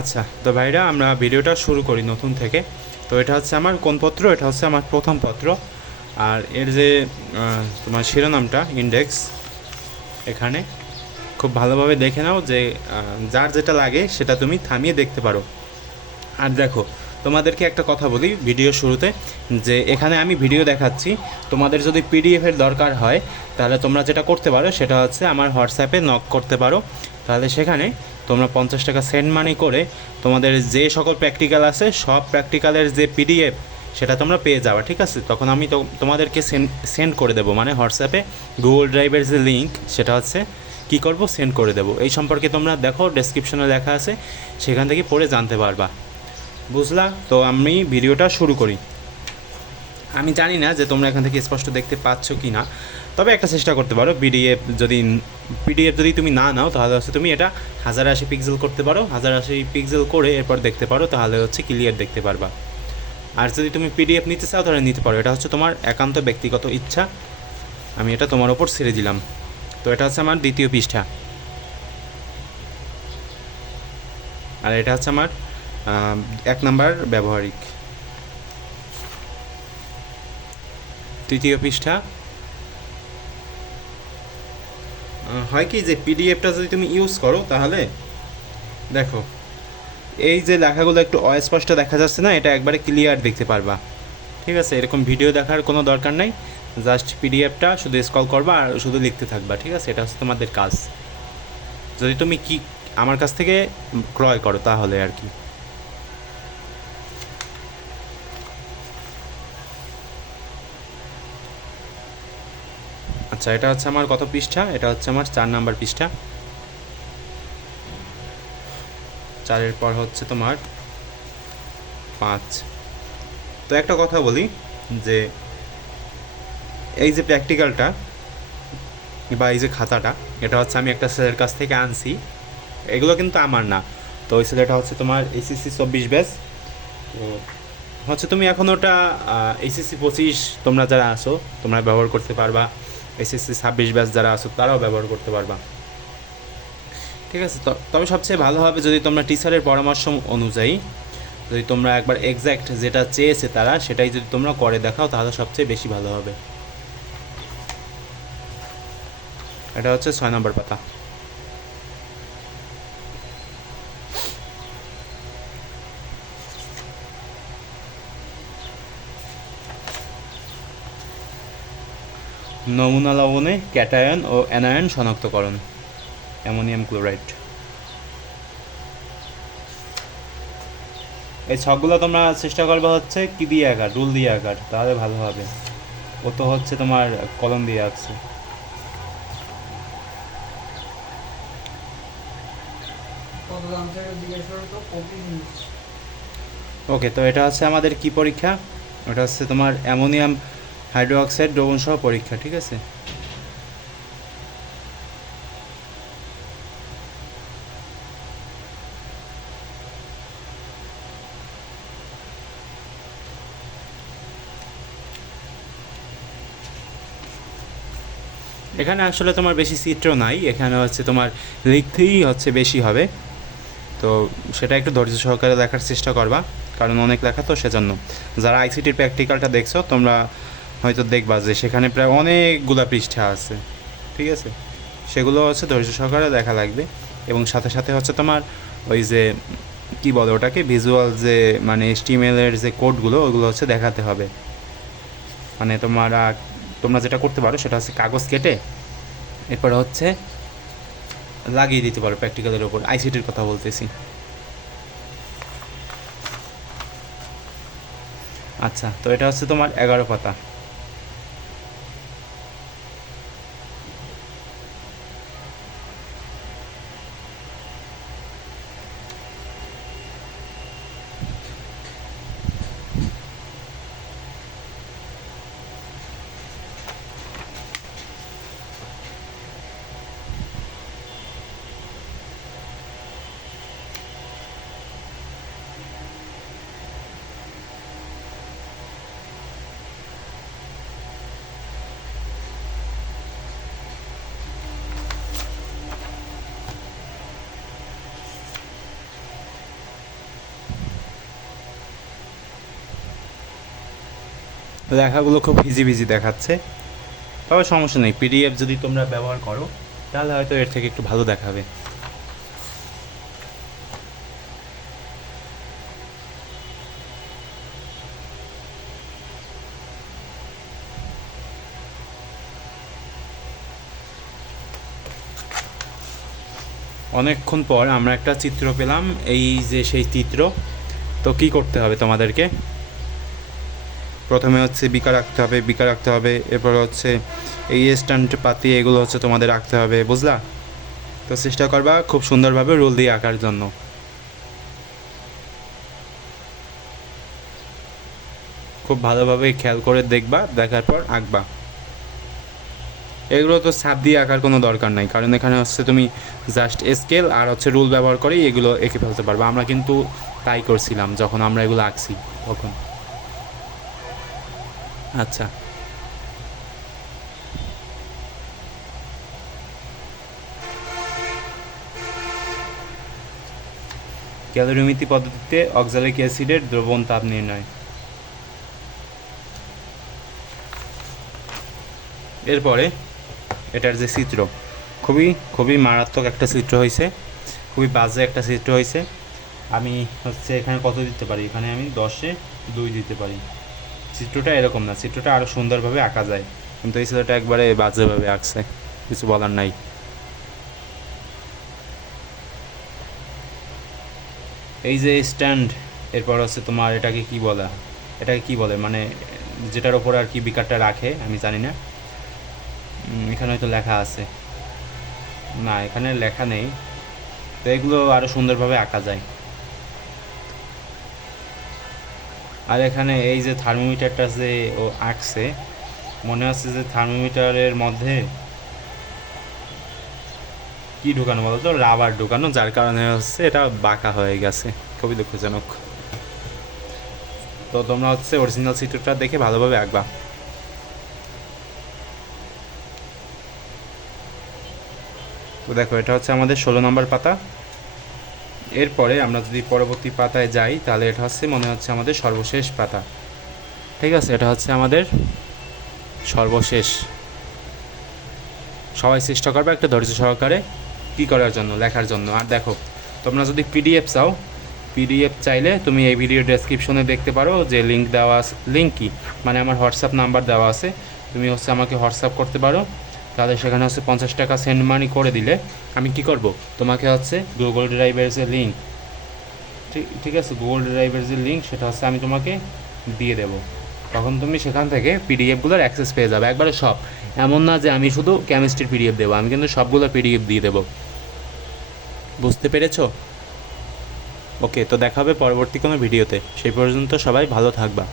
আচ্ছা, তো ভাইরা আমরা ভিডিওটা শুরু করি নতুন থেকে। তো এটা হচ্ছে আমার কোন পত্র? এটা হচ্ছে আমার প্রথম পত্র। আর এর যে তোমার শিরোনামটা ইন্ডেক্স, এখানে খুব ভালোভাবে দেখে নাও যে যার যেটা লাগে সেটা তুমি থামিয়ে দেখতে পারো। আর দেখো, তোমাদেরকে একটা কথা বলি ভিডিও শুরুতে, যে এখানে আমি ভিডিও দেখাচ্ছি। তোমাদের যদি পিডিএফের দরকার হয় তাহলে তোমরা যেটা করতে পারো সেটা হচ্ছে আমার হোয়াটসঅ্যাপে নক করতে পারো। তাহলে সেখানে তোমরা 50 টাকা সেন্ড মানি করে তোমাদের যে সকল প্র্যাকটিক্যাল আছে সব প্র্যাকটিক্যালের যে পিডিএফ সেটা তোমরা পেয়ে যাবে, ঠিক আছে? তখন আমি তো তোমাদেরকে সেন্ড করে দেবো, মানে হোয়াটসঅ্যাপে গুগল ড্রাইভের যে লিঙ্ক সেটা হচ্ছে কী করবো, সেন্ড করে দেবো। এই সম্পর্কে তোমরা দেখো, ডেসক্রিপশনে লেখা আছে, সেখান থেকে পড়ে জানতে পারবা। বুঝলা? তো আমি ভিডিওটা শুরু করি। আমি জানি না যে তোমরা এখান থেকে স্পষ্ট দেখতে পাচ্ছ কি না, তবে একটা চেষ্টা করতে পারো। পিডিএফ যদি তুমি না নাও তাহলে হচ্ছে তুমি এটা 1080 পিক্সেল করতে পারো। 1080 পিক্সেল করে এরপর দেখতে পারো, তাহলে হচ্ছে ক্লিয়ার দেখতে পারবা। আর যদি তুমি পিডিএফ নিতে চাও তাহলে নিতে পারো, এটা হচ্ছে তোমার একান্ত ব্যক্তিগত ইচ্ছা। আমি এটা তোমার ওপর ছেড়ে দিলাম। তো এটা হচ্ছে আমার দ্বিতীয় পৃষ্ঠা, আর এটা হচ্ছে আমার 1 নাম্বার ব্যবহারিক। তৃতীয় পৃষ্ঠা। হয় কি যে পিডিএফটা যদি তুমি ইউজ করো তাহলে দেখো, এই যে লেখাগুলো একটু অস্পষ্ট দেখা যাচ্ছে না, এটা একবারে ক্লিয়ার দেখতে পারবা। ঠিক আছে? এরকম ভিডিও দেখার কোনো দরকার নাই, জাস্ট পিডিএফটা শুধু স্ক্রল করবা আর শুধু লিখতে থাকবা। ঠিক আছে? এটা হচ্ছে তোমাদের কাজ, যদি তুমি কি আমার কাছ থেকে ক্রয় করো তাহলে আর কি। আচ্ছা, এটা হচ্ছে আমার কত পৃষ্ঠা? এটা হচ্ছে আমার 4 নাম্বার পৃষ্ঠা। 4-এর পর হচ্ছে তোমার 5। তো একটা কথা বলি, যে এই যে প্র্যাকটিক্যালটা বা এই যে খাতাটা, এটা হচ্ছে আমি একটা স্যারের কাছ থেকে আনছি। এগুলো কিন্তু আমার না। তো ওই ছেলেটা হচ্ছে তোমার এইচএসসি 24 ব্যাচ। তো হচ্ছে তুমি এখন ওটা এইচএসসি 25 তোমরা যারা আসো তোমরা ব্যবহার করতে পারবা, এইচএসসি 26 ব্যাচ যারা আসো তারাও ব্যবহার করতে পারবা। ঠিক আছে? তবে সবচেয়ে ভালো হবে যদি তোমরা টিচারের পরামর্শ অনুযায়ী, যদি তোমরা একবার এক্স্যাক্ট যেটা চেয়েছে তারা সেটাই যদি তোমরা করে দেখাও তাহলে সবচেয়ে বেশি ভালো হবে। এটা হচ্ছে 6 নম্বর পাতা। নমুনা লবণে ক্যাটায়ন ও অ্যানায়ন শনাক্তকরণ, অ্যামোনিয়াম ক্লোরাইড। এই ছকগুলো তোমরা চেষ্টা করবে হচ্ছে কি দিয়ে আঁকার, রুল দিয়ে আঁকার, তাহলে ভালো হবে। ও তো হচ্ছে তোমার কলম দিয়ে আঁকছে। ওকে, তো এটা হচ্ছে আমাদের কি পরীক্ষা? ওটা হচ্ছে তোমার অ্যামোনিয়াম হাইড্রোক্সাইড দ্রবণ সহ পরীক্ষা। ঠিক আছে? এখানে আসলে তোমার বেশি চিত্র নাই, এখানে হচ্ছে তোমার লিখতেই হচ্ছে বেশি হবে। তো সেটা একটু ধৈর্য সহকারে দেখার চেষ্টা করবা, কারণ অনেক লেখা তো সেজন্য। যারা আইসিটির প্র্যাকটিক্যালটা দেখছো তোমরা হয়তো দেখবা যে সেখানে প্রায় অনেকগুলা পৃষ্ঠা আছে। ঠিক আছে? সেগুলো হচ্ছে ধৈর্য সহকারে দেখা লাগবে, এবং সাথে সাথে হচ্ছে তোমার ওই যে কী বলে ওটাকে, ভিজুয়াল যে মানে HTML-এর যে কোডগুলো ওইগুলো হচ্ছে দেখাতে হবে। মানে তোমরা যেটা করতে পারো সেটা হচ্ছে কাগজ কেটে এরপরে হচ্ছে লাগিয়ে দিতে পারো প্র্যাকটিক্যালের ওপর। আইসিটির কথা বলতেছি। আচ্ছা, তো এটা হচ্ছে তোমার 11 পাতা। লেখাগুলো খুব ভিজি ভিজি দেখাচ্ছে, তবে সমস্যা নেই, পিডিএফ যদি তোমরা ব্যবহার করো তাহলে হয়তো এর থেকে একটু ভালো দেখাবে। অনেকক্ষণ পর আমরা একটা চিত্র পেলাম, এই যে সেই চিত্র। তো কী করতে হবে তোমাদেরকে, প্রথমে হচ্ছে বিকা রাখতে হবে, এরপর হচ্ছে এই স্ট্যান্ড পাতি এগুলো হচ্ছে তোমাদের রাখতে হবে, বুঝলা? তো চেষ্টা করবা খুব সুন্দরভাবে রোল দিয়ে আঁকার জন্য। খুব ভালোভাবে খেয়াল করে দেখবা, দেখার পর আঁকবা। এগুলো তো ছাপ দিয়ে আঁকার কোনো দরকার নাই, কারণ এখানে হচ্ছে তুমি জাস্ট স্কেল আর হচ্ছে রুল ব্যবহার করেই এগুলো এঁকে ফেলতে পারবা। আমরা কিন্তু তাই করছিলাম যখন আমরা এগুলো আঁকছি তখন। আচ্ছা, ক্যালোরিমিতি পদ্ধতিতে অক্সালিক অ্যাসিডের দ্রবণ তাপ নির্ণয়। এরপরে এটার যে চিত্র, খুবই খুবই মারাত্মক একটা চিত্র হয়েছে, খুবই বাজে একটা চিত্র হয়েছে। আমি হচ্ছে এখানে কত দিতে পারি, এখানে আমি 10-এ 2 দিতে পারি। চিত্রটা এরকম না, চিত্রটা আরও সুন্দরভাবে আঁকা যায়, কিন্তু এই চিত্রটা একবারে বাজেভাবে আঁকছে, কিছু বলার নাই। এই যে স্ট্যান্ড, এরপর হচ্ছে তোমার এটাকে কি বলে মানে যেটার ওপর আর কি বিকারটা রাখে, আমি জানি না। এখানে হয়তো লেখা আছে, না এখানে লেখা নেই। তো এগুলো আরও সুন্দরভাবে আঁকা যায়। আর এখানে এই যে থার্মোমিটারটা যে ও আঁকছে, মনে হচ্ছে যে থার্মোমিটারের মধ্যে কি ঢুকানো বলো তো, রাবার ঢুকানো, যার কারণে হচ্ছে এটা বাঁকা হয়ে গেছে, খুবই দুঃখজনক। তো তোমরা হচ্ছে অরিজিনাল চিত্রটা দেখে ভালোভাবে আঁকবা। তো দেখো, এটা হচ্ছে আমাদের 16 নম্বর পাতা। এরপরে আমরা যদি পরবর্তী পাতায় যাই, তাহলে এটা হচ্ছে মনে হচ্ছে আমাদের সর্বশেষ পাতা। ঠিক আছে, এটা হচ্ছে আমাদের সর্বশেষ। সবাই চেষ্টা করবে একটা ধৈর্য সহকারে কী করার জন্য, লেখার জন্য। আর দেখো, তোমরা যদি পিডিএফ চাও, পিডিএফ চাইলে তুমি এই ভিডিও ডেসক্রিপশনে দেখতে পারো যে লিঙ্ক দেওয়া আছে। লিঙ্ক কি মানে আমার হোয়াটসঅ্যাপ নাম্বার দেওয়া আছে, তুমি হচ্ছে আমাকে হোয়াটসঅ্যাপ করতে পারো। তাহলে সেখানে হচ্ছে 50 টাকা সেন্ড মানি করে দিলে আমি কি করব, তোমাকে হচ্ছে গুগল ড্রাইভের যে লিঙ্ক, ঠিক আছে, গুগল ড্রাইভের যে লিঙ্ক সেটা হচ্ছে আমি তোমাকে দিয়ে দেবো। তখন তুমি সেখান থেকে পিডিএফগুলোর অ্যাক্সেস পেয়ে যাবে একবারে সব। এমন না যে আমি শুধু কেমিস্ট্রির পিডিএফ দেবো, আমি কিন্তু সবগুলো পিডিএফ দিয়ে দেবো। বুঝতে পেরেছো? ওকে, তো দেখা হবে পরবর্তী কোনো ভিডিওতে। সেই পর্যন্ত সবাই ভালো থাকবা।